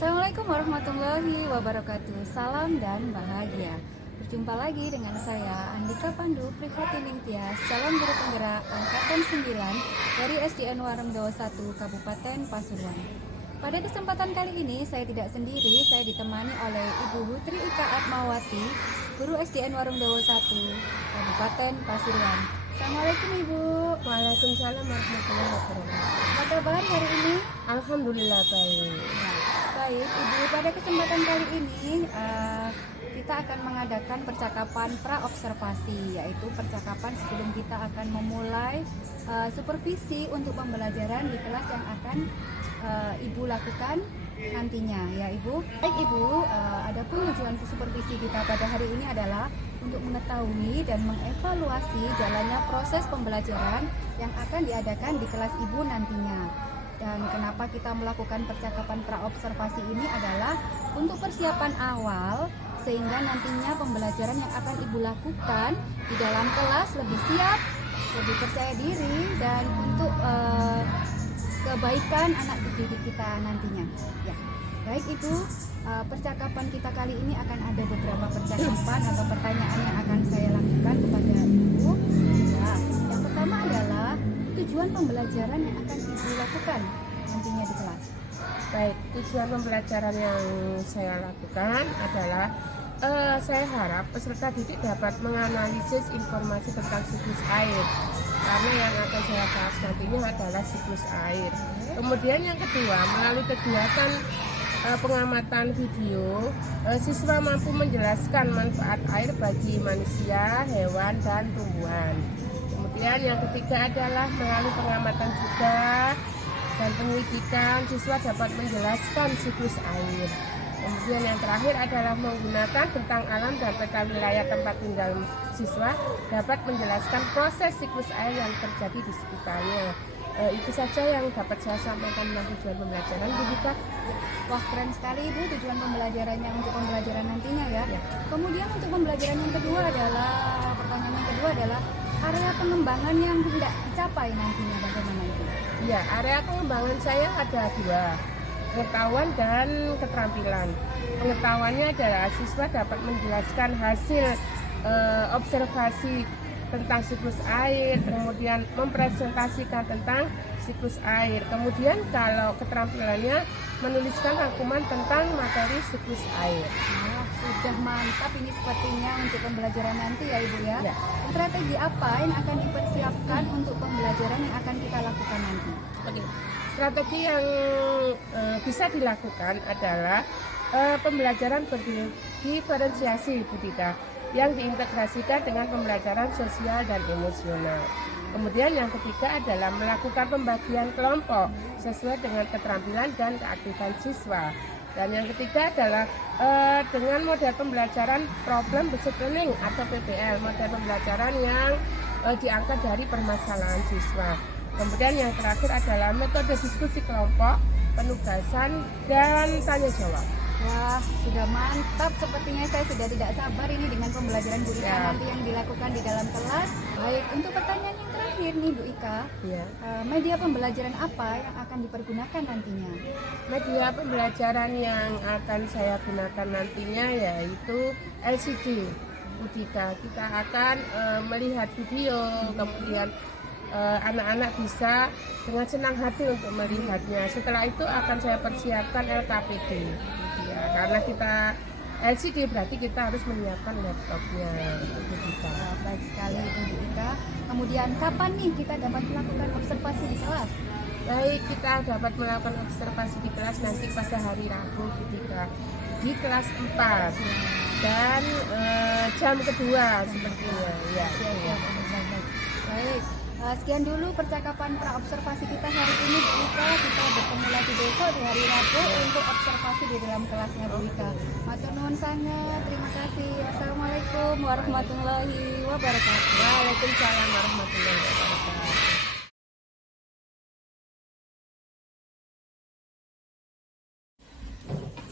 Assalamualaikum warahmatullahi wabarakatuh. Salam dan bahagia. Berjumpa lagi dengan saya Andika Pandu Prihotining Tias, calon guru penggerak angkatan 9 dari SDN Warungdowo 1 Kabupaten Pasuruan. Pada kesempatan kali ini saya tidak sendiri, saya ditemani oleh Ibu Hutri Ika Atmawati, guru SDN Warungdowo 1 Kabupaten Pasuruan. Assalamualaikum Ibu. Waalaikumsalam warahmatullahi wabarakatuh. Apa kabar hari ini? Alhamdulillah baik. Baik, Ibu, pada kesempatan kali ini kita akan mengadakan percakapan pra-observasi, yaitu percakapan sebelum kita akan memulai supervisi untuk pembelajaran di kelas yang akan Ibu lakukan nantinya, ya Ibu. Baik Ibu, adapun tujuan supervisi kita pada hari ini adalah untuk mengetahui dan mengevaluasi jalannya proses pembelajaran yang akan diadakan di kelas Ibu nantinya. Dan kenapa kita melakukan percakapan pra-observasi ini adalah untuk persiapan awal sehingga nantinya pembelajaran yang akan Ibu lakukan di dalam kelas lebih siap, lebih percaya diri, dan untuk kebaikan anak didik kita nantinya. Ya, baik Ibu, percakapan kita kali ini akan ada beberapa percakapan atau pertanyaan yang akan saya lakukan kepada Ibu. Ya, yang pertama adalah tujuan pembelajaran yang akan Ibu lakukan nantinya di kelas. Baik, tujuan pembelajaran yang saya lakukan adalah saya harap peserta didik dapat menganalisis informasi tentang siklus air, karena yang akan saya bahas nantinya adalah siklus air. Kemudian yang kedua, melalui kegiatan pengamatan video, siswa mampu menjelaskan manfaat air bagi manusia, hewan, dan tumbuhan. Kemudian yang ketiga adalah melalui pengamatan juga dan penyelidikan, siswa dapat menjelaskan siklus air. Kemudian yang terakhir adalah menggunakan bentang alam dan peta wilayah tempat tinggal siswa dapat menjelaskan proses siklus air yang terjadi di sekitarnya. Itu saja yang dapat saya sampaikan tentang tujuan pembelajaran, Bu Dika. Wah, keren sekali Ibu tujuan pembelajarannya untuk pembelajaran nantinya ya. Kemudian untuk pembelajaran yang kedua adalah, pertanyaan yang kedua adalah area pengembangan yang hendak dicapai nantinya bagaimana Ibu? Ya, area pengembangan saya ada dua, pengetahuan dan keterampilan. Pengetahuannya adalah siswa dapat menjelaskan hasil observasi tentang siklus air, kemudian mempresentasikan tentang siklus air. Kemudian kalau keterampilannya menuliskan rangkuman tentang materi siklus air. Nah, sudah mantap ini sepertinya untuk pembelajaran nanti ya Ibu ya. Ya. Strategi apa yang akan dipersiapkan untuk pembelajaran yang akan kita lakukan nanti? Strategi yang bisa dilakukan adalah pembelajaran berdiferensiasi, Bu Dita, yang diintegrasikan dengan pembelajaran sosial dan emosional. Kemudian yang ketiga adalah melakukan pembagian kelompok sesuai dengan keterampilan dan keaktifan siswa. Dan yang ketiga adalah dengan model pembelajaran problem based learning atau PBL, model pembelajaran yang diangkat dari permasalahan siswa. Kemudian yang terakhir adalah metode diskusi kelompok, penugasan, dan tanya jawab. Wah, sudah mantap. Sepertinya saya sudah tidak sabar ini dengan pembelajaran Bu Ika Ya. nanti yang dilakukan di dalam kelas. Baik, untuk pertanyaan yang terakhir nih Bu Ika, Ya. media pembelajaran apa yang akan dipergunakan nantinya? Media pembelajaran yang akan saya gunakan nantinya yaitu LCD, Bu Dika. Kita akan melihat video, kemudian anak-anak bisa dengan senang hati untuk melihatnya. Setelah itu akan saya persiapkan LKPD. Ya, karena kita LCD berarti kita harus menyiapkan laptopnya. Baik sekali itu Bu Ika. Kemudian kapan nih kita dapat melakukan observasi di kelas? Baik, kita dapat melakukan observasi di kelas nanti pada hari Rabu ketika di kelas 4 dan jam kedua sepertinya. Ya. Baik. Sekian dulu percakapan pra-observasi kita hari ini Bu Ika. Kita bertemu lagi besok di hari Rabu untuk observasi di dalam kelasnya Bu Ika. Matur nuwun sangat, terima kasih. Assalamualaikum warahmatullahi wabarakatuh. Waalaikumsalam warahmatullahi wabarakatuh.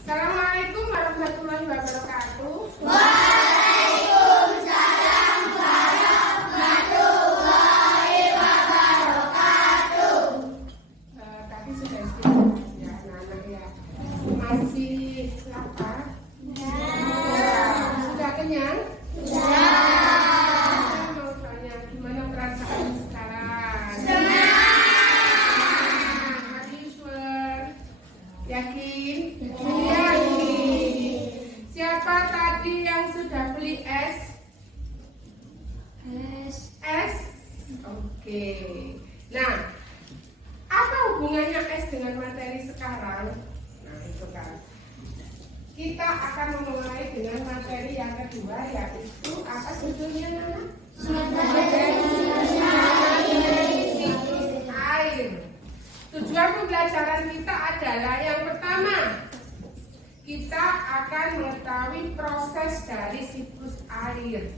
Assalamualaikum warahmatullahi wabarakatuh. Tadi sudah istirahat ya anak-anak ya. Masih lapar? Ya. Sudah kenyang? Ya. Saya mau tanya, gimana perasaan sekarang? Senang. Are you sure? Yakin? Yakin. Siapa tadi yang sudah beli es? Es? Oke. Nah, apa hubungannya es dengan materi sekarang? Nah, itu kan. Kita akan memulai dengan materi yang kedua, yaitu apa judulnya, Nana? Materi siklus air. Tujuan pembelajaran kita adalah yang pertama, kita akan mengetahui proses dari siklus air.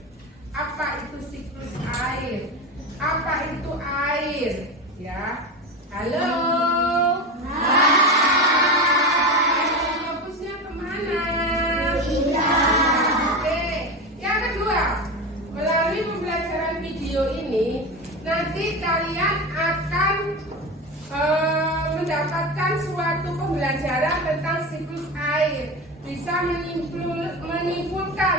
Apa itu siklus air? Apa itu air? Ya. Halo. Fokusnya kemana? Oke. Yang kedua, melalui pembelajaran video ini, nanti kalian akan mendapatkan suatu pembelajaran tentang siklus air. Bisa menyimpulkan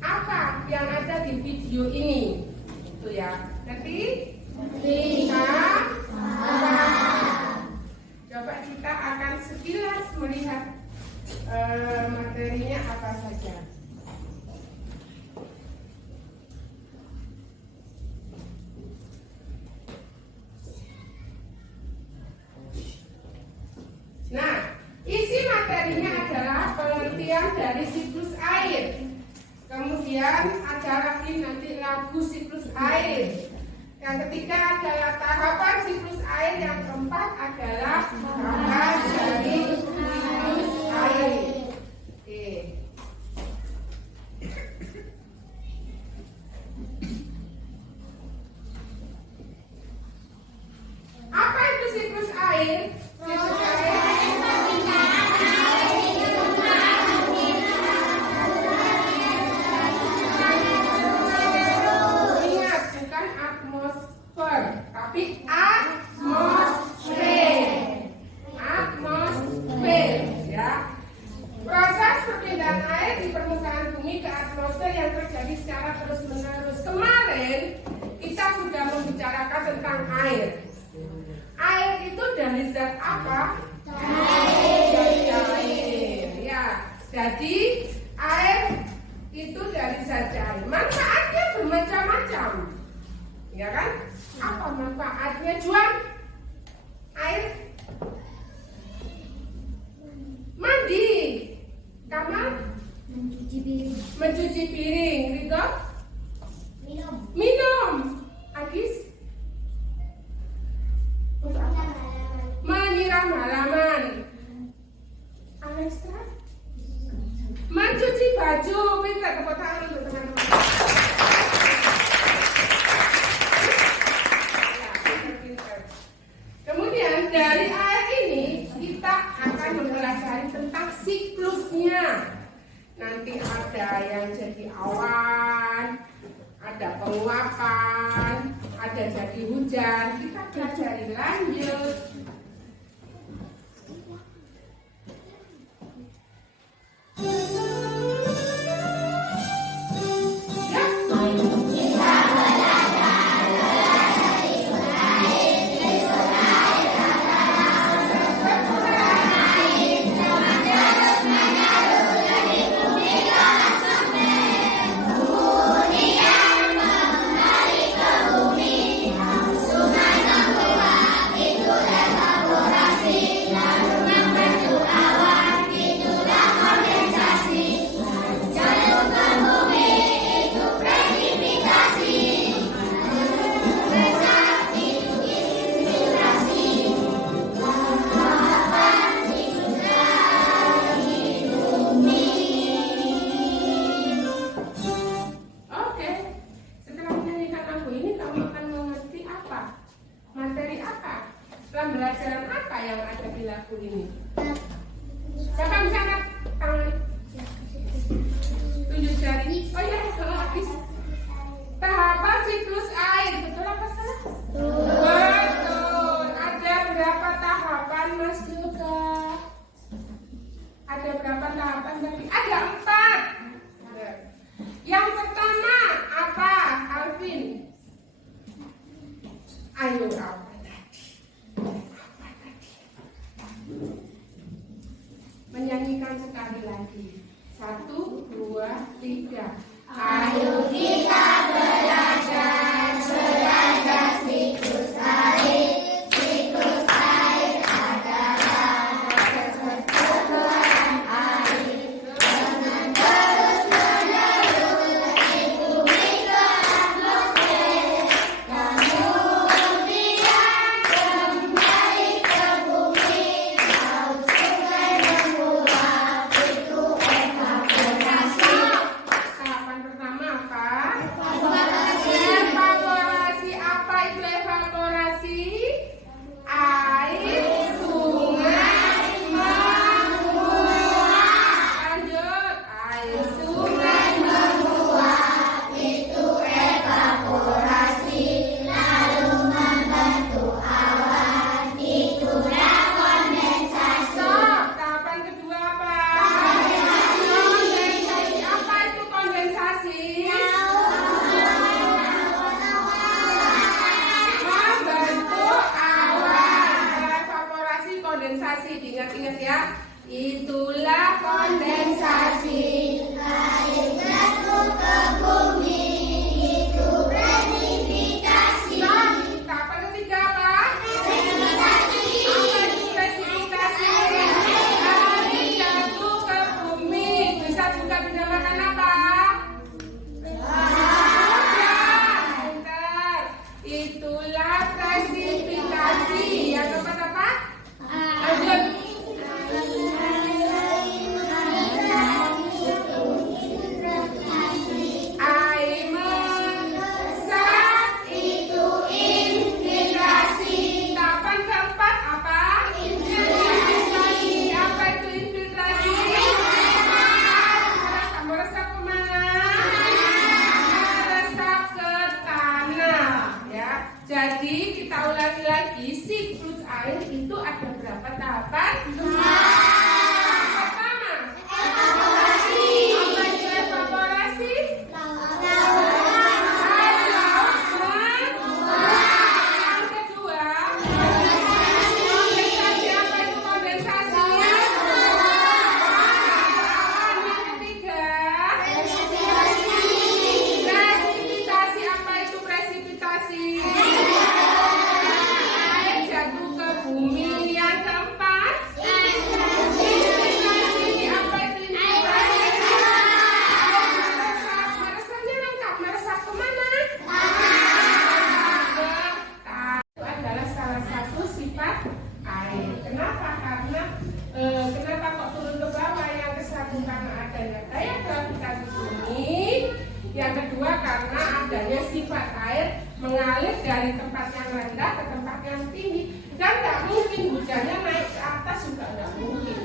apa yang ada di video ini. Itu ya. Nanti kita coba kita akan sekilas melihat materinya apa saja. Nah, isi materinya adalah pengertian dari siklus air. Kemudian ada lagi nanti lagu siklus air. Yang ketiga adalah tahapan siklus air. Yang keempat adalah tahapan dari siklus air. Oke. Apa itu siklus air? Siklus air tapi atmosfer ya. Proses perpindahan air di permukaan bumi ke atmosfer yang terjadi secara terus-menerus. Kemarin kita sudah membicarakan tentang air. Air itu dari zat apa? Dari air. Ya. Jadi air itu dari zat cair. Manfaatnya bermacam-macam. Ya kan? Apa manfaatnya, Juan? Air? Mandi. Kamal? Mencuci piring. Rito? Minum. Agis? Untuk apa? Menyiram halaman. Alexa? Mencuci baju. Minta tepuk tangan untuk teman-teman. Kemudian dari air ini kita akan mempelajari tentang siklusnya. Nanti ada yang jadi awan, ada penguapan, ada jadi hujan. Kita pelajari lanjut. Pembelajaran apa yang ada di lagu ini? Siapa bisa angkat tangan? Tunjuk jari. Oh ya, habis. Tahapan siklus air, betul apa salah? Betul. Ada berapa tahapan, Mas Yoga? Menyanyikan sekali lagi. 1, 2, 3. Ayo kita belajar siklus air. Siklus air adalah proses perputaran air dengan terus-menerus dari bumi ke atmosfer, kemudian kembali ke bumi. Laut sungai menguap, itu evaporasi. Tahapan pertama apa? Evaporasi. Evaporasi. Apa itu evaporasi? Air sungai menguap. Lanjut. Air sungai Menguap itu evaporasi, lalu membentuk awan, itulah kondensasi. Stop. Tahapan kedua apa? Kondensasi. Apa itu kondensasi? Membentuk awan. Evaporasi, kondensasi. Diingat-ingat ya. Itulah kondensasi. Air jatuh ke bumi, itu presipitasi. Stop. Tahapan ketiga apa? Presipitasi. Apa itu presipitasi? Air jatuh ke bumi. Bisa juga dinamakan apa? Pintar. Itulah presipitasi. Yang keempat apa? Lanjut. Air mengesap. Itu infiltrasi. Tahapan keempat apa? Infiltrasi. Apa itu infiltrasi? Meresap kemana? Meresap ke tanah. Ya. Jadi kita ulangi lagi, siklus air itu ada berapa tahapan? Pertama, Evaporasi. apa itu evaporasi? Air laut menguap. Yang kedua, kondensasi. Apa itu kondensasi? Awan. Yang ketiga, presipitasi. Apa itu presipitasi? Air jatuh ke bumi. Yang keempat, infiltrasi. Apa itu infiltrasi? Meresapnya lengkap. Meresap kemana? Itu adalah salah satu sifat air. Kenapa? Karena kenapa kok turun ke bawah? Yang ke satu karena adanya gaya gravitasi bumi. Yang kedua karena adanya sifat air mengalir dari tempat yang rendah ke tempat yang tinggi. Dan tak mungkin hujannya naik ke atas juga nggak mungkin.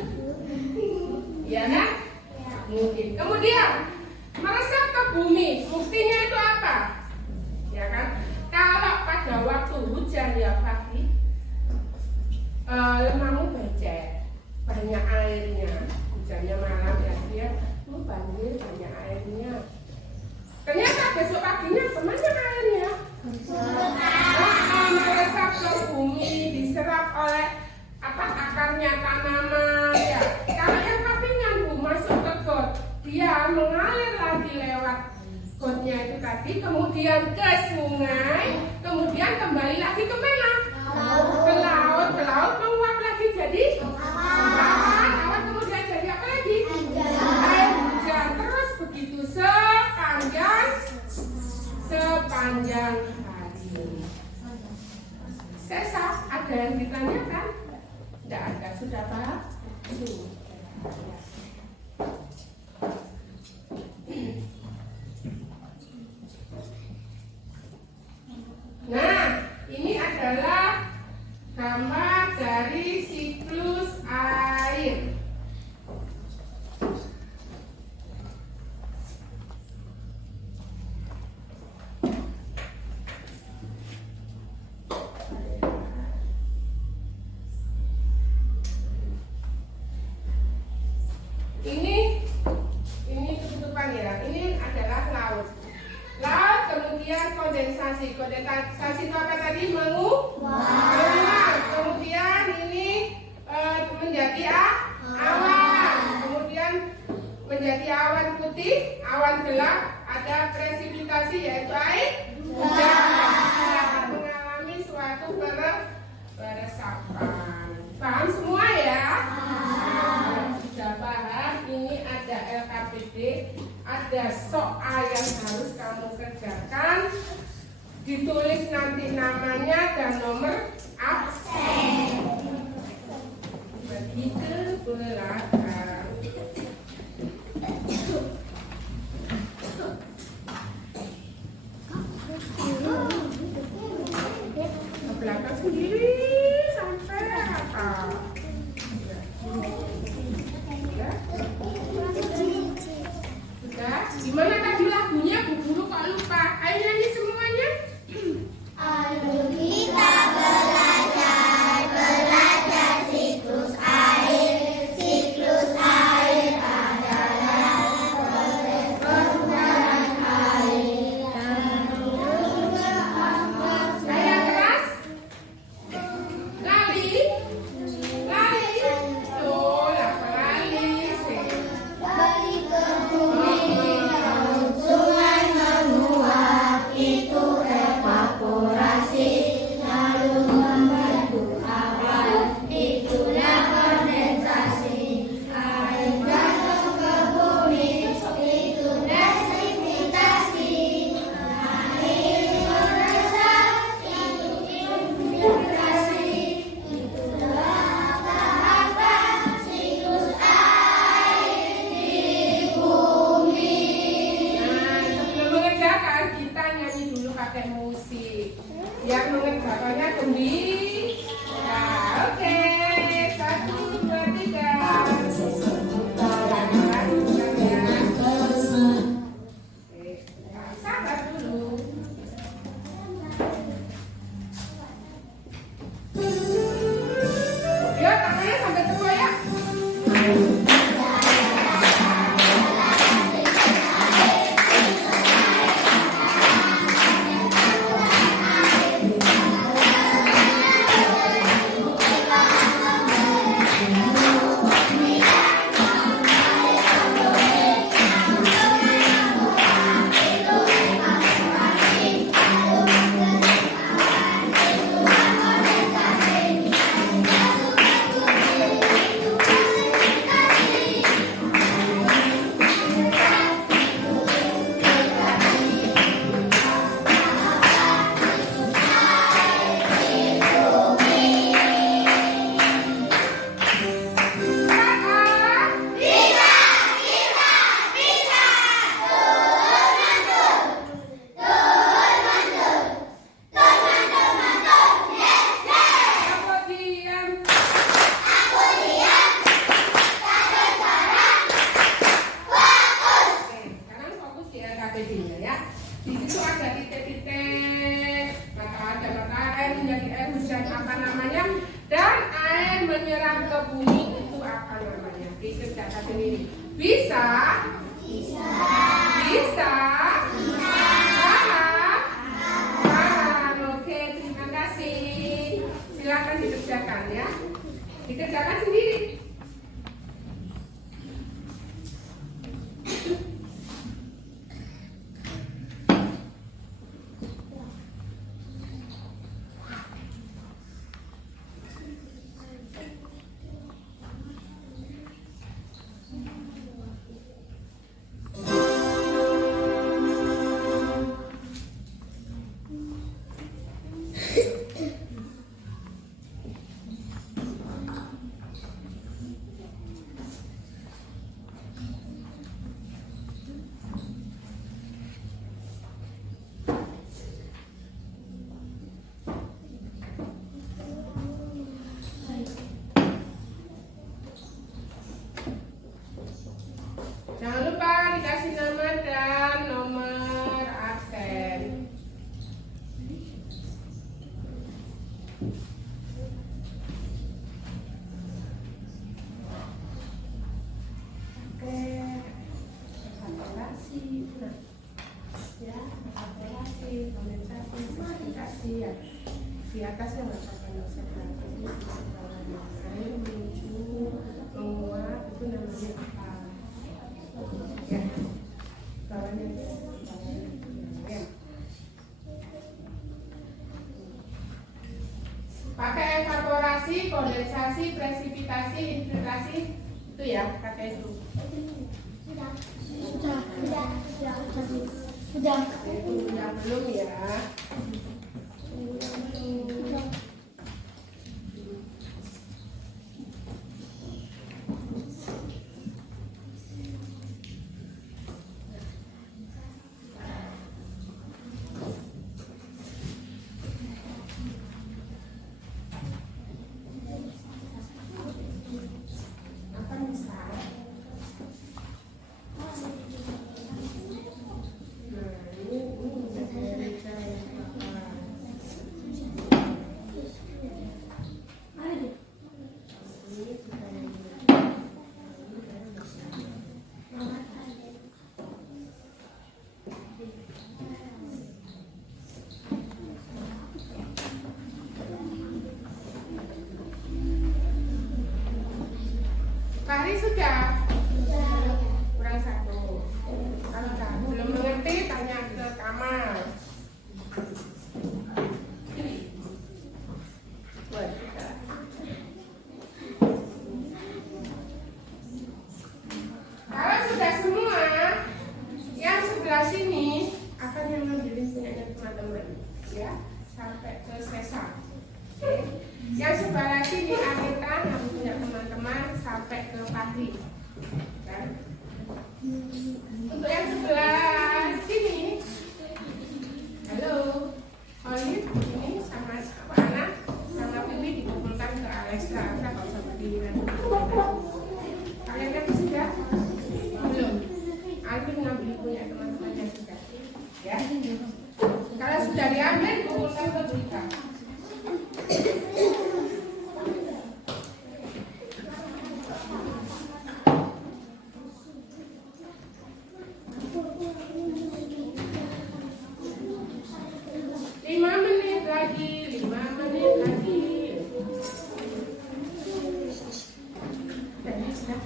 Iya kan? Mungkin. Kemudian meresap ke bumi. Buktinya itu apa? Ya kan? Kalau pada waktu hujan ya pagi, lemahmu becek, banyak airnya. Hujannya malam ya dia, banjir banyak airnya. Ternyata besok paginya kemana airnya? Meresap ke bumi, diserap oleh akarnya tanaman. Ya. Kalau yang kepingan bu masuk ke got, dia mengalir lagi lewat gotnya itu tadi, kemudian ke sungai, kemudian kembali lagi ke mana? Ke laut, menguap lagi jadi awan, kemudian jadi apa lagi? Air hujan. Terus begitu sepanjang hari. Sesat, ada yang ditanyakan? Tidak ada, sudah paham? Nah, ini adalah gambar dari siklus air. Ini ketutupan ya. Ini adalah laut. Laut kemudian kondensasi. Kondensasi itu apa tadi? Menguap. Kemudian ini putih, awan gelap, ada presipitasi yaitu air hujan mengalami suatu peresapan. Paham semua ya? Nah, sudah paham, ini ada LKPD, ada soal yang harus kamu kerjakan. Ditulis nanti namanya dan nomor absen. Bagi ke belakang. Ke belakang sendiri sampai atas. Sudah? Gimana tadi lagunya? Bu Guru kok lupa? Ayo nyanyi semuanya. Ayo kita belajar, belajar siklus air. Siklus air adalah proses perputaran air. Saya keras. Lali. Lali. Tuh, lapa lali. Balik ke bumi, laut sungai menguap, itu evaporasi, lalu membentuk awan, itulah kondensasi. Air jatuh ke bumi, itu presipitasi. Air meresap, itu infiltrasi. Itulah tahapan siklus air di bumi. Nah, sebelum mengerjakan kita nyanyi dulu pakai musik. Yang mengerjakannya gembira. Nah, oke. 1, 2, 3. Pelan-pelan, bukan ya. Oke, sabar dulu. Ya, tangannya sampai tua ya. Sekarang fokus di LKPD-nya ya. Di situ ada titik-titik, mata air menjadi air hujan apa namanya, dan air menyerang ke bumi itu apa namanya. Dikerjakan sendiri. Bisa? Bisa. Bisa? Paham? Paham. Oke, terima kasih. Silakan dikerjakan ya. Dikerjakan sendiri. Jangan lupa dikasih nama dan nomor absen. Oke, evaporasi, ya, evaporasi, kondensasi, precipitation ya. Di atasnya nggak pakai observasi, air menuju menguap itu namanya apa? Ya. kondensasi, presipitasi, infiltrasi, itu ya pakai itu. Sudah. Itu yang belum ya. Apa misal? Fahri sudah? Kurang satu. Kalau belum mengerti tanya ke Kamal. Buat kita. Kalau sudah semua, yang sebelah sini akan yang ngambilin punyanya teman-teman, ya, sampai ke sesa. Oke. Yang sebelah sini Anita yang punya teman-teman sampai ke Fahri. Kan? Untuk yang sebelah sini, halo, Olive ini sama Ana sama Bibi dikumpulkan ke Alexa. Alexa kalau sama diri nanti. Kalian kan sudah? Belum. Alvin ngambil punya teman-temannya sudah. Ya. Kalau sudah diambil, kumpulkan ke Berita. Lima menit lagi. Tadi sudah.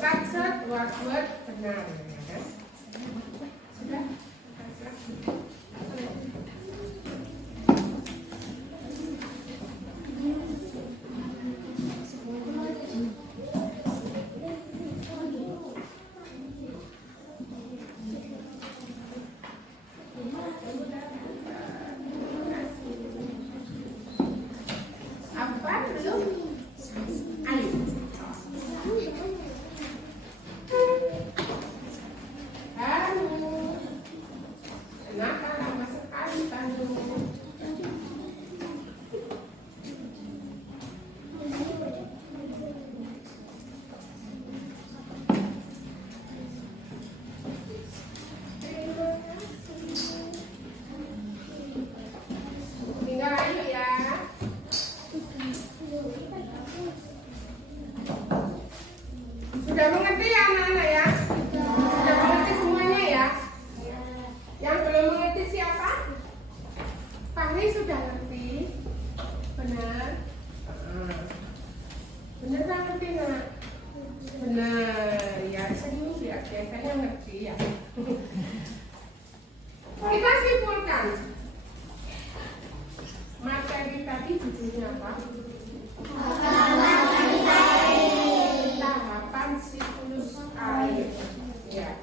Saksat, word benar. Ya. Sudah. Apa belum? Ayo. Halo. Kenapa lama sekali Bandung? Tinggal ayo ya. Sudah mengerti ya anak-anak ya? Sudah mengerti semuanya ya? Yang belum mengerti siapa? Fahri sudah ngerti? Benar? Benar tak ngerti nak? Benar, ya senyum ya, biasanya ngerti ya. Kita simpulkan. Materi tadi judulnya apa? Tahapan siklus air. Ya.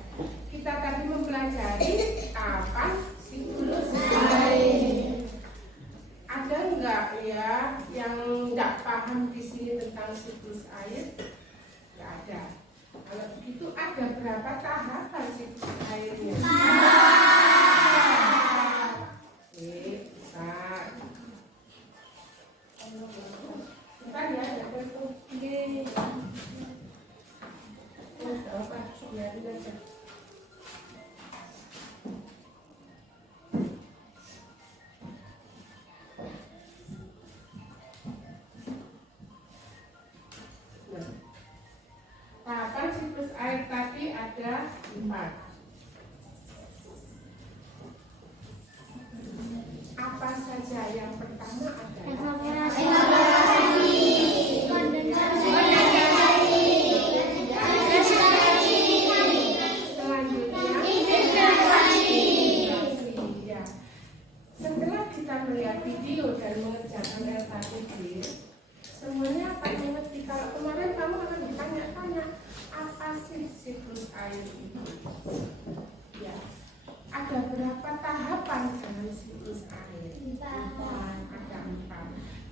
Kita tadi mempelajari tahapan siklus air. Ada enggak ya yang enggak paham di sini tentang siklus air? Enggak ada. Kalau begitu ada berapa tahapan siklus airnya?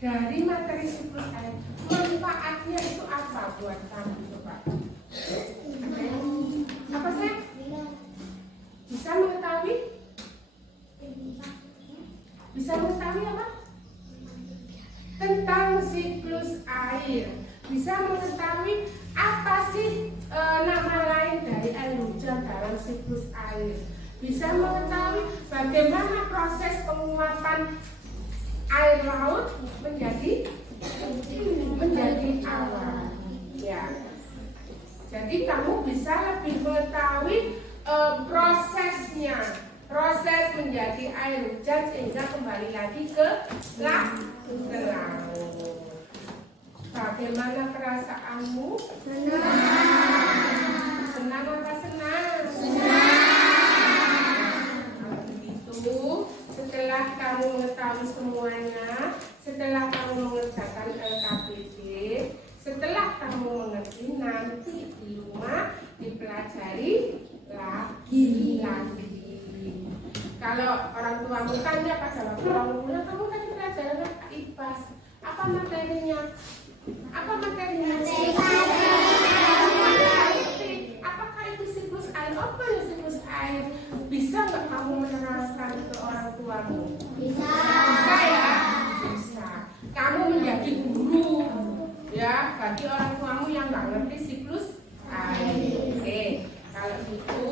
dari materi siklus air. Manfaatnya itu apa buat kamu coba? Apa sih? Bisa mengetahui? Bisa mengetahui apa? Tentang siklus air. Bisa mengetahui apa sih nama lain dari air hujan dalam siklus air. Bisa mengetahui bagaimana proses penguapan air laut menjadi awan. Ya. Jadi kamu bisa lebih mengetahui prosesnya, proses menjadi air hujan sehingga kembali lagi ke laut. Bagaimana perasaanmu? Senang apa senang? Kalau begitu, setelah kamu mengetahui semuanya, setelah kamu mengerjakan LKPD, setelah kamu mengerti, nanti di rumah dipelajari lagi. Kalau orang tuamu tanya pada waktu kamu pulang, kamu tadi pelajaran apa? IPAS. Apa materinya? Apakah itu siklus air? Apa itu siklus air? Bisa nggak kamu menerangkan ke orang tuamu? Bisa ya? Bisa. Kamu menjadi guru ya bagi orang tuamu yang nggak ngerti siklus air. Oke, kalau gitu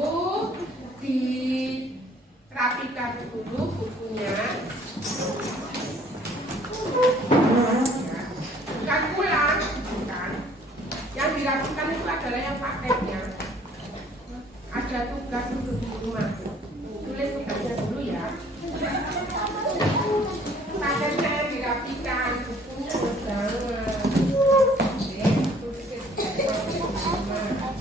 dirapikan dulu bukunya. Bukan pulang, bukan. Yang dirapikan itu adalah yang prakteknya. Ada tugas untuk di rumah. Tulis tugasnya dulu ya. Paketnya yang dirapikan, bukunya banget. Oke, tulis tugasnya di rumah.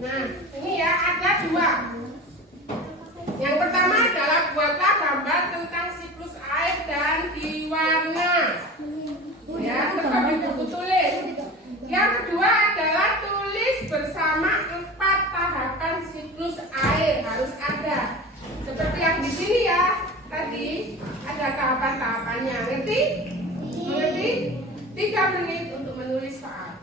Nah, ini ya ada dua. Yang pertama adalah buatlah gambar tentang siklus air dan diwarna. Ya, tetap di buku tulis. Yang kedua adalah tulis bersama 4 tahapan siklus air harus ada. Seperti yang di sini ya. Tadi ada tahapan-tahapannya. Ngerti? Mengerti? 3 menit untuk menulis soal.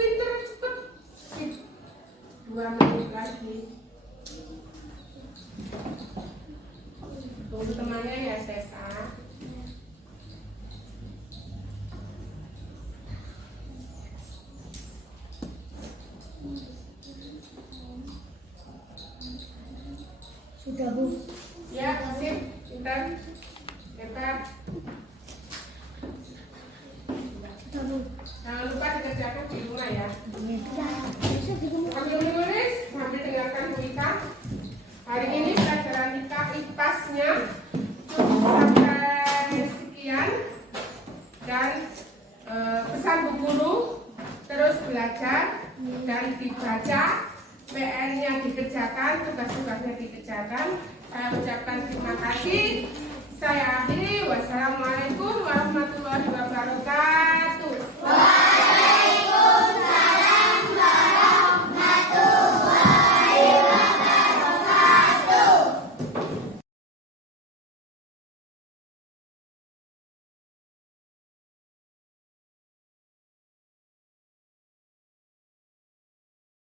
Pinter cepet. 2 menit lagi. Tunggu temannya ya, Sesa. Sudah, Bu. Ya, sip. Pinter. Hebat. Sudah, Bu. Jangan lupa dikerjakan di rumah ya. Bisa ketemu. Sambil menulis, sambil dengarkan Bu Ika. Hari ini pelajaran Ika IPAS-nya cukup sampai sekian. Dan pesan Bu Guru terus belajar dan dibaca, PR-nya dikerjakan, tugas-tugasnya dikerjakan. Saya ucapkan terima kasih. Saya akhiri. Wassalamualaikum warahmatullahi wabarakatuh.